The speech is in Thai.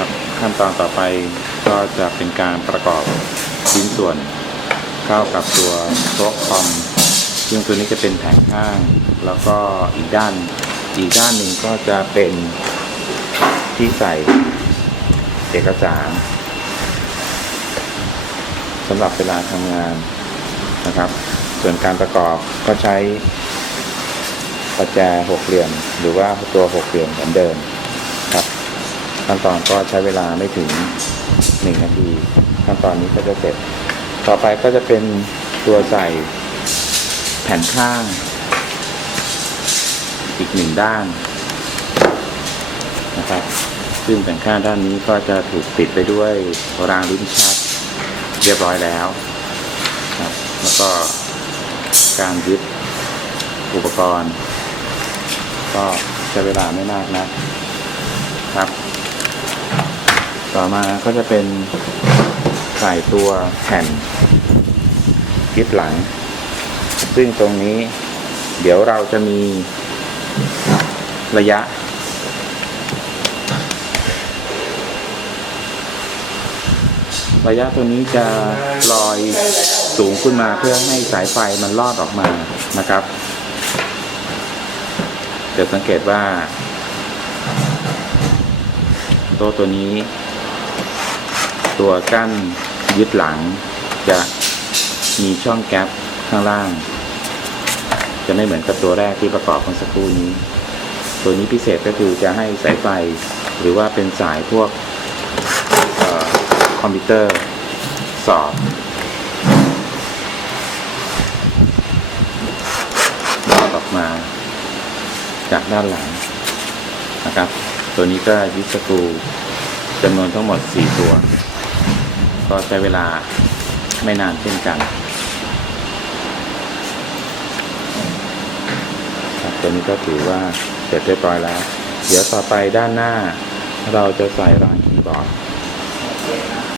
ครับ ขั้นตอนต่อไปก็จะเป็นการประกอบชิ้นส่วนเข้ากับตัวโต๊ะคอมซึ่งตัวนี้จะเป็นแผงข้าง แล้วก็อีกด้านอีกด้านหนึ่งก็จะเป็นที่ใส่เอกสารสำหรับเวลาทำงานนะครับ ส่วนการประกอบก็ใช้ประแจหกเหลี่ยม หรือว่าตัวหกเหลี่ยมเหมือนเดิม ขั้นตอนก็ใช้เวลาไม่ถึงหนึ่งนาที ขั้นตอนนี้ก็จะเสร็จ ต่อไปก็จะเป็นตัวใส่แผ่นข้าง อีกหนึ่งด้านนะครับ ซึ่งแผ่นข้างด้านนี้ก็จะถูกติดไปด้วยรางลิ้นชักเรียบร้อยแล้วครับแล้วก็การยึดอุปกรณ์ ก็ใช้เวลาไม่มากนะครับ ต่อมาก็จะเป็นใส่ตัวแผ่นยึดหลัง ซึ่งตรงนี้เดี๋ยวเราจะมีระยะ ระยะตัวนี้จะลอยสูงขึ้นมาเพื่อให้สายไฟมันลอดออกมานะครับจะสังเกตว่า โต๊ะตัวนี้ ตัวกั้นยึดหลัง จะมีช่องแก๊ปข้างล่าง จะไม่เหมือนกับตัวแรกที่ประกอบเมื่อสักครู่นี้ ตัวนี้พิเศษก็คือจะให้สายไฟหรือว่าเป็นสายพวกออคอมพิวเตอร์สอบอดออกมาจากด้านหลังนะครับ ตัวนี้ก็ยึดสกรูจำนวนทั้งหมด 4 ตัว ก็ใช้เวลาไม่นานเช่นกันครับตัวนี้ก็ถือว่าเสร็จเรียบร้อยแล้ว เดี๋ยวต่อไปด้านหน้าเราจะใส่รางคีย์บอร์ด